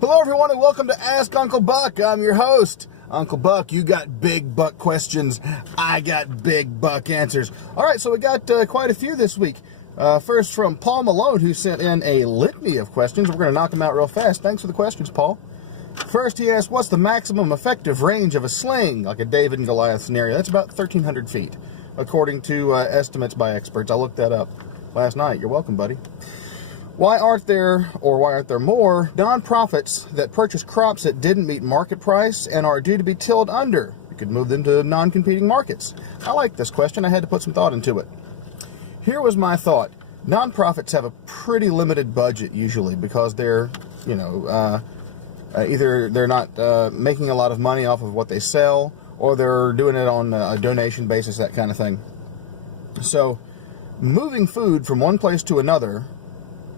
Hello everyone and welcome to Ask Uncle Buck. I'm your host. Uncle Buck, you got big buck questions. I got big buck answers. Alright, so we got quite a few this week. First from Paul Malone, who sent in a litany of questions. We're going to knock them out real fast. Thanks for the questions, Paul. First, he asked, what's the maximum effective range of a sling, like a David and Goliath scenario? That's about 1,300 feet, according to estimates by experts. I looked that up last night. You're welcome, buddy. Why aren't there more nonprofits that purchase crops that didn't meet market price and are due to be tilled under? We could move them to non-competing markets. I like this question. I had to put some thought into it. Here was my thought. Nonprofits have a pretty limited budget usually because they're, either they're not making a lot of money off of what they sell, or they're doing it on a donation basis, that kind of thing. So, moving food from one place to another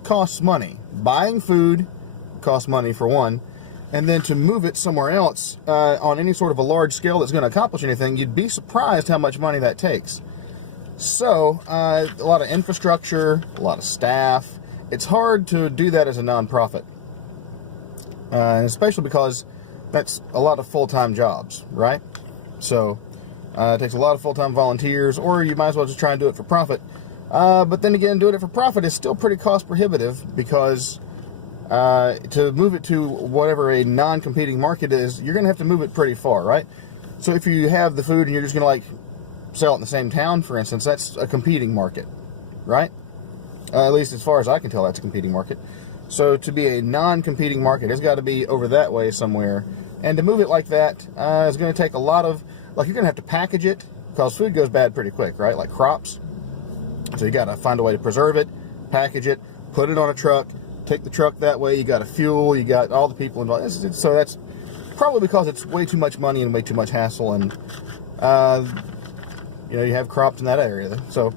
costs money. Buying food costs money, for one, and then to move it somewhere else on any sort of a large scale that's going to accomplish anything, you'd be surprised how much money that takes. So, a lot of infrastructure, a lot of staff. It's hard to do that as a nonprofit, especially because that's a lot of full-time jobs, right? So, it takes a lot of full-time volunteers, or you might as well just try and do it for profit. But then again, doing it for profit is still pretty cost prohibitive because to move it to whatever a non-competing market is, you're going to have to move it pretty far, right? So if you have the food and you're just going to sell it in the same town, for instance, that's a competing market, right? At least as far as I can tell, that's a competing market. So to be a non-competing market, it's got to be over that way somewhere. And to move it like that is going to take a lot of, you're going to have to package it because food goes bad pretty quick, right? Like crops. So you got to find a way to preserve it, package it, put it on a truck, take the truck that way. You got to fuel, you got all the people involved. So that's probably because it's way too much money and way too much hassle, and you have crops in that area. So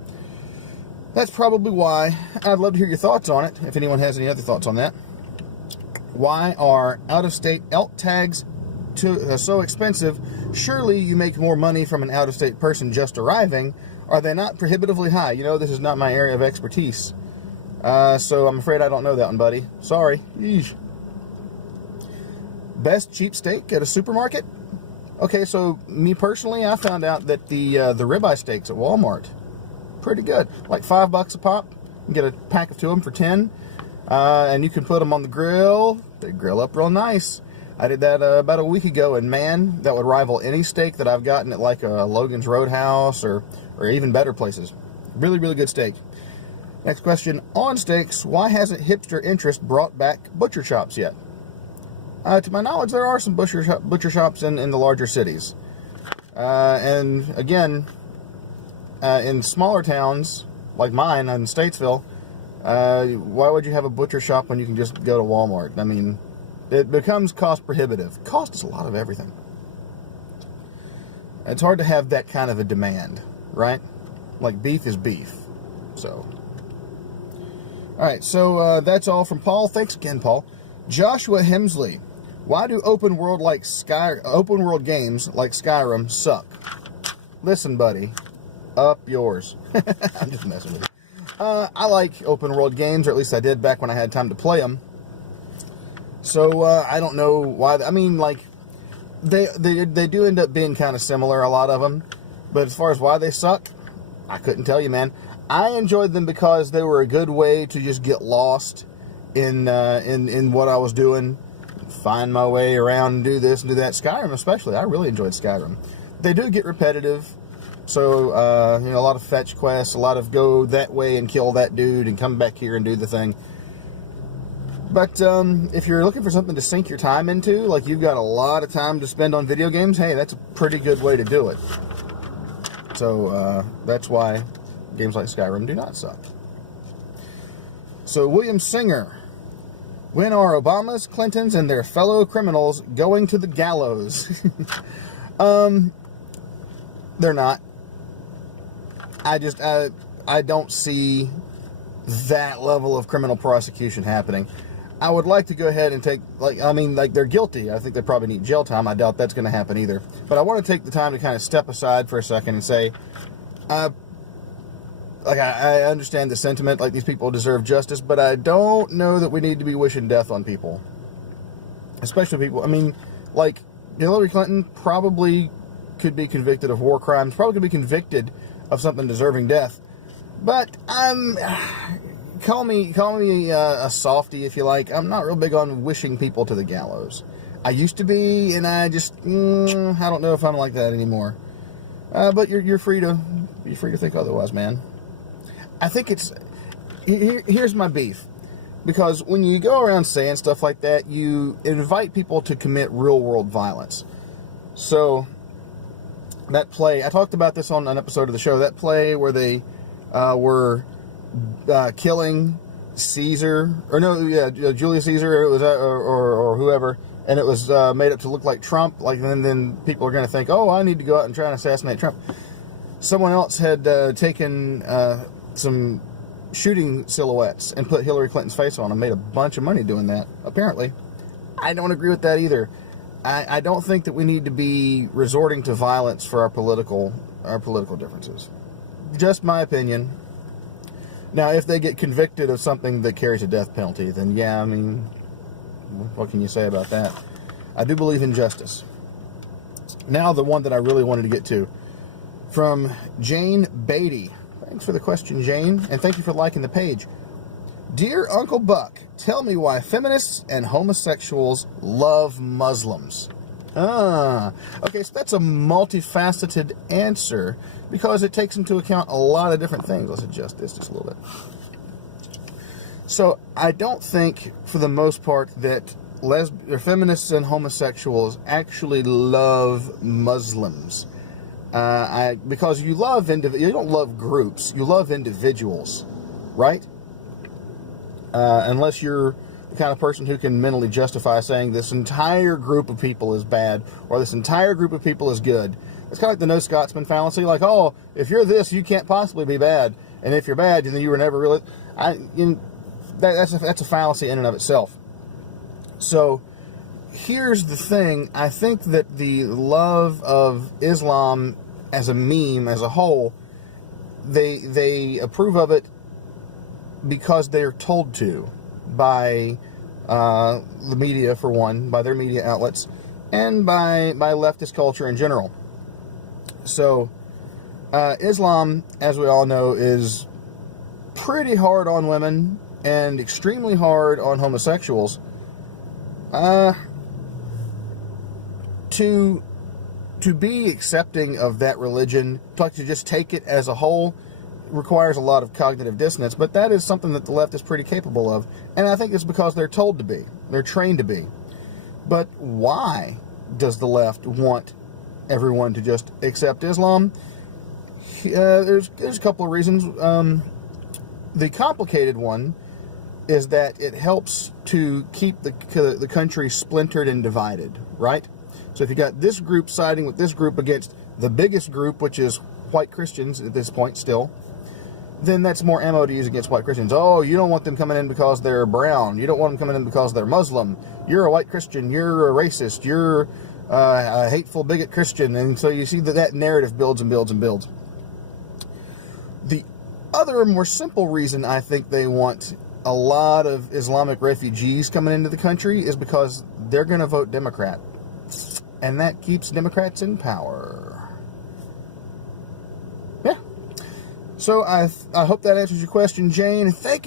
that's probably why. I'd love to hear your thoughts on it, if anyone has any other thoughts on that. Why are out-of-state elk tags so expensive? Surely you make more money from an out-of-state person just arriving. Are they not prohibitively high? This is not my area of expertise. So I'm afraid I don't know that one, buddy. Sorry. Eesh. Best cheap steak at a supermarket? Okay, so me personally, I found out that the ribeye steaks at Walmart, pretty good. Like $5 a pop. You can get a pack of 2 of them for 10. And you can put them on the grill. They grill up real nice. I did that about a week ago, and man, that would rival any steak that I've gotten at a Logan's Roadhouse or even better places. Really, really good steak. Next question, on steaks, why hasn't hipster interest brought back butcher shops yet? To my knowledge, there are some butcher shops in the larger cities. And again, in smaller towns like mine in Statesville, why would you have a butcher shop when you can just go to Walmart? I mean, it becomes cost prohibitive. Cost is a lot of everything. It's hard to have that kind of a demand, right? Like beef is beef. So, alright, so that's all from Paul. Thanks again, Paul. Joshua Hemsley. Why do open world games like Skyrim suck? Listen, buddy. Up yours. I'm just messing with you. I like open world games, or at least I did back when I had time to play them. So, I don't know why. I mean, they do end up being kind of similar, a lot of them. But as far as why they suck, I couldn't tell you, man. I enjoyed them because they were a good way to just get lost in what I was doing, find my way around and do this and do that. Skyrim especially, I really enjoyed Skyrim. They do get repetitive. So, a lot of fetch quests, a lot of go that way and kill that dude and come back here and do the thing. But if you're looking for something to sink your time into, like you've got a lot of time to spend on video games, hey, that's a pretty good way to do it. So that's why games like Skyrim do not suck. So William Singer, when are Obamas, Clintons, and their fellow criminals going to the gallows? They're not. I don't see that level of criminal prosecution happening. I would like to go ahead and take, they're guilty. I think they probably need jail time. I doubt that's going to happen either. But I want to take the time to kind of step aside for a second and say, I understand the sentiment, like these people deserve justice, but I don't know that we need to be wishing death on people. especially people. I mean, like Hillary Clinton probably could be convicted of war crimes, probably could be convicted of something deserving death. But call me a softie if you like. I'm not real big on wishing people to the gallows. I used to be, and I just I don't know if I'm like that anymore. But you're free to think otherwise, man. I think here's my beef, because when you go around saying stuff like that, you invite people to commit real world violence. So that play, I talked about this on an episode of the show. That play where they were killing Caesar, Julius Caesar, it was or whoever. And it was made up to look like Trump. Like, and then people are going to think, oh, I need to go out and try and assassinate Trump. Someone else had taken some shooting silhouettes and put Hillary Clinton's face on them, made a bunch of money doing that, apparently. I don't agree with that either. I don't think that we need to be resorting to violence for our political differences. Just my opinion. Now, if they get convicted of something that carries a death penalty, then yeah, I mean, what can you say about that? I do believe in justice. Now, the one that I really wanted to get to, from Jane Beatty. Thanks for the question, Jane, and thank you for liking the page. Dear Uncle Buck, tell me why feminists and homosexuals love Muslims. Okay, so that's a multifaceted answer because it takes into account a lot of different things. Let's adjust this just a little bit. So I don't think, for the most part, that feminists and homosexuals actually love Muslims. Because you don't love groups, you love individuals, right? Unless you're the kind of person who can mentally justify saying this entire group of people is bad or this entire group of people is good. It's kind of like the no Scotsman fallacy, like, oh, if you're this, you can't possibly be bad, and if you're bad, then you were never really. That's a fallacy in and of itself. So here's the thing. I think that the love of Islam as a meme, as a whole, they approve of it because they're told to by the media, for one, by their media outlets, and by leftist culture in general. So Islam, as we all know, is pretty hard on women and extremely hard on homosexuals. To be accepting of that religion, to just take it as a whole, requires a lot of cognitive dissonance, but that is something that the left is pretty capable of, and I think it's because they're told to be. They're trained to be. But why does the left want everyone to just accept Islam? There's a couple of reasons. The complicated one is that it helps to keep the country splintered and divided, right? So if you got this group siding with this group against the biggest group, which is white Christians at this point still, then that's more ammo to use against white Christians. Oh, you don't want them coming in because they're brown. You don't want them coming in because they're Muslim. You're a white Christian. You're a racist. You're a hateful bigot Christian. And so you see that narrative builds and builds and builds. The other, more simple reason I think they want a lot of Islamic refugees coming into the country is because they're going to vote Democrat. And that keeps Democrats in power. Yeah. So I hope that answers your question, Jane. Thank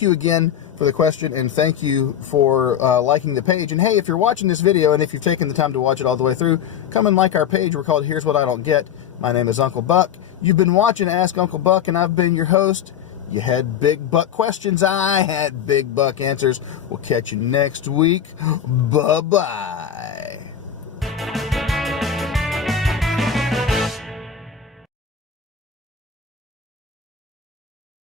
you again for the question, and thank you for liking the page. And hey, if you're watching this video, and if you've taken the time to watch it all the way through, come and like our page. We're called Here's What I Don't Get. My name is Uncle Buck. You've been watching Ask Uncle Buck, and I've been your host. You had big buck questions. I had big buck answers. We'll catch you next week. Bye-bye.